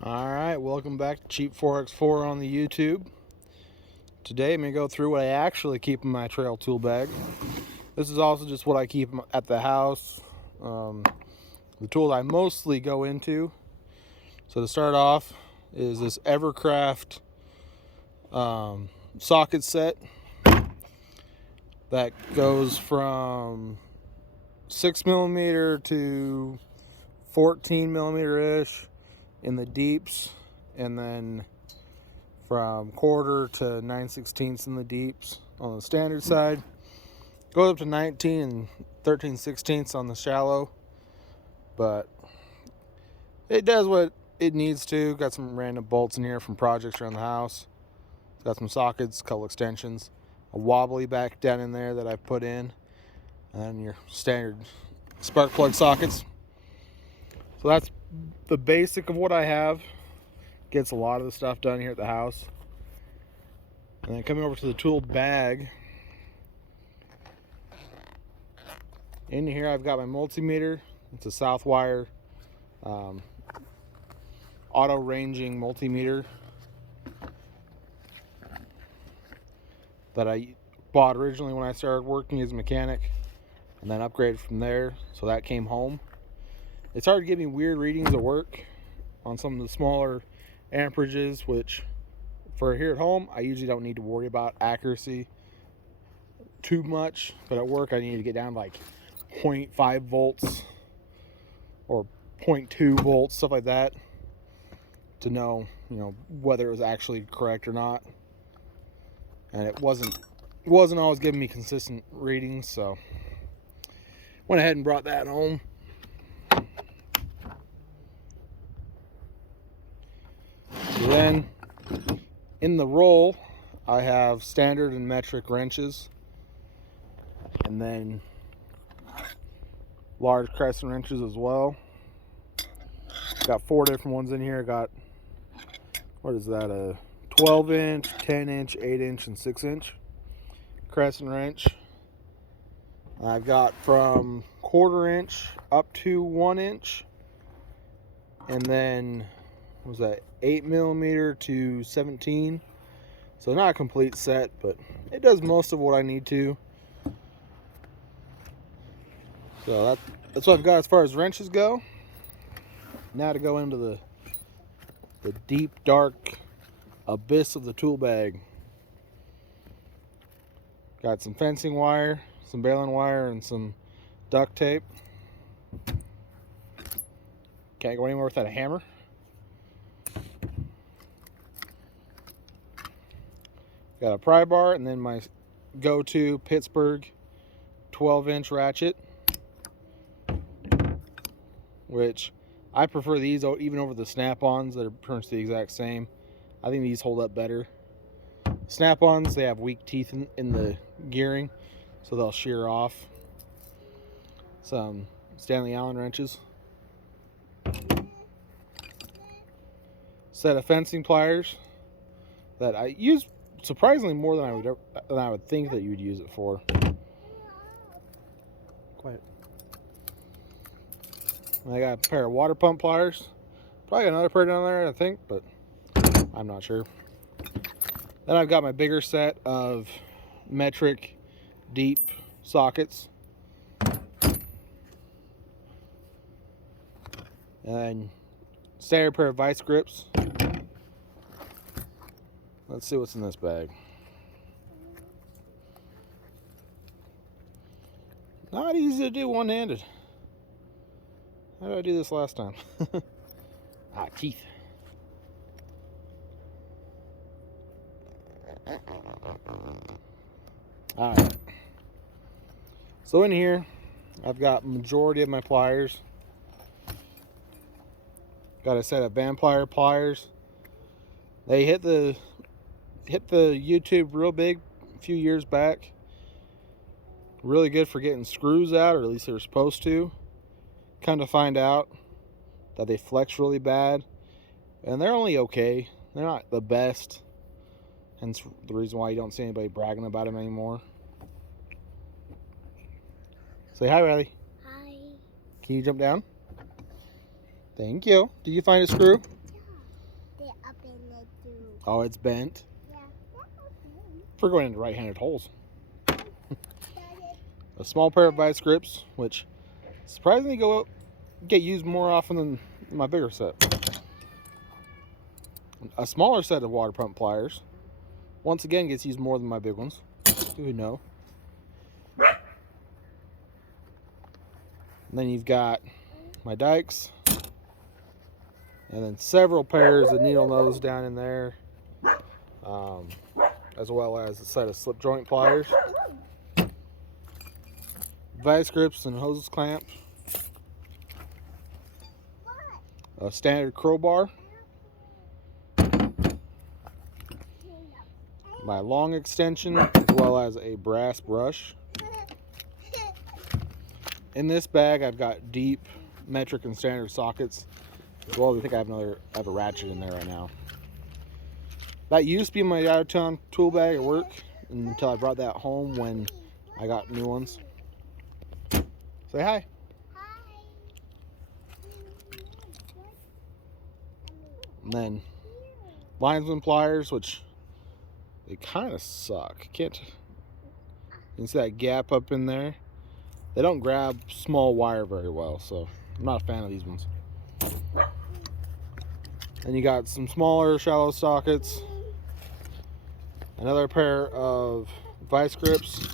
Alright, welcome back to Cheap 4x4 on the YouTube. Today I'm going to go through what I actually keep in my trail tool bag. This is also just what I keep at the house. The tools I mostly go into. So to start off is this Evercraft socket set that goes from 6mm to 14mm-ish in the deeps, and then from 1/4 to 9/16 in the deeps on the standard side. Goes up to 19 and 13/16 on the shallow, but it does what it needs to. Got some random bolts in here from projects around the house. It's got some sockets, a couple extensions, a wobbly back down in there that I put in, and then your standard spark plug sockets. So that's the basic of what I have. Gets a lot of the stuff done here at the house. And then coming over to the tool bag, in here I've got my multimeter. It's a Southwire auto ranging multimeter that I bought originally when I started working as a mechanic, and then upgraded from there, so that came home. It's hard to give me weird readings at work on some of the smaller amperages, which for here at home I usually don't need to worry about accuracy too much, but at work I need to get down to like 0.5 volts or 0.2 volts, stuff like that, to know, whether it was actually correct or not. And it wasn't always giving me consistent readings, so went ahead and brought that home. Then in the roll I have standard and metric wrenches, and then large crescent wrenches as well. Got 4 different ones in here. Got, what is that, a 12-inch, 10-inch, 8-inch, and 6-inch crescent wrench. I've got from 1/4 inch up to 1 inch, and then what was that, 8mm to 17. So not a complete set, but it does most of what I need to. So that's what I've got as far as wrenches go. Now to go into the deep, dark abyss of the tool bag. Got some fencing wire, some baling wire, and some duct tape. Can't go anywhere without a hammer. Got a pry bar, and then my go-to Pittsburgh 12-inch ratchet, which I prefer these even over the snap-ons that are pretty much the exact same. I think these hold up better. Snap-ons, they have weak teeth in the gearing, so they'll shear off. Some Stanley Allen wrenches. Set of fencing pliers that I use surprisingly more than I would think that you would use it for. Quiet. I got a pair of water pump pliers. Probably got another pair down there, I think, but I'm not sure. Then I've got my bigger set of metric deep sockets. And standard pair of vice grips. Let's see what's in this bag. Not easy to do one-handed. How did I do this last time? Teeth. Alright. So in here, I've got majority of my pliers. Got a set of Vampire pliers. They hit the YouTube real big a few years back. Really good for getting screws out, or at least they were supposed to. Come to find out that they flex really bad, and they're only okay. They're not the best, hence the reason why you don't see anybody bragging about them anymore. Say hi, Riley. Hi. Can you jump down? Thank you. Did you find a screw? Oh, it's bent. For going into right-handed holes. A small pair of vice grips, which surprisingly get used more often than my bigger set. A smaller set of water pump pliers, once again, gets used more than my big ones. Who know? And then you've got my dikes, and then several pairs of needle nose down in there, as well as a set of slip joint pliers, vice grips and hose clamp, a standard crowbar, my long extension, as well as a brass brush. In this bag, I've got deep metric and standard sockets. As well, I think I have a ratchet in there right now. That used to be my out-of-town tool bag at work until I brought that home when I got new ones. Say hi. And then linesman pliers, which they kind of suck. You can see that gap up in there. They don't grab small wire very well, so I'm not a fan of these ones. And you got some smaller shallow sockets, another pair of vice grips,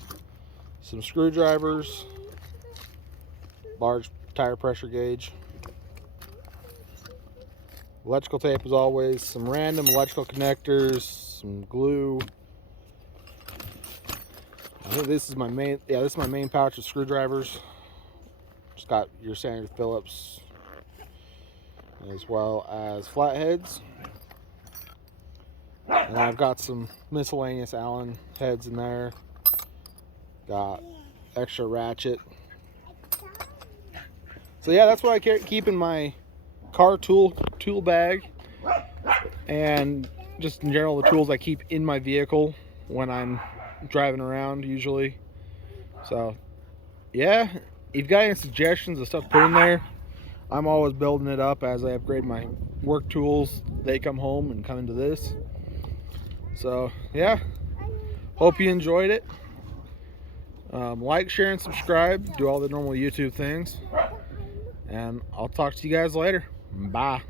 some screwdrivers, large tire pressure gauge, electrical tape as always, some random electrical connectors, some glue. I think this is my main pouch of screwdrivers. Just got your standard Phillips, as well as flatheads. And I've got some miscellaneous Allen heads in there. Got extra ratchet. So yeah, that's what I keep in my car tool bag, and just in general the tools I keep in my vehicle when I'm driving around usually. So yeah, if you've got any suggestions of stuff to put in there, I'm always building it up as I upgrade my work tools. They come home and come into this. So yeah, hope you enjoyed it. Like, share, and subscribe. Do all the normal YouTube things. And I'll talk to you guys later. Bye.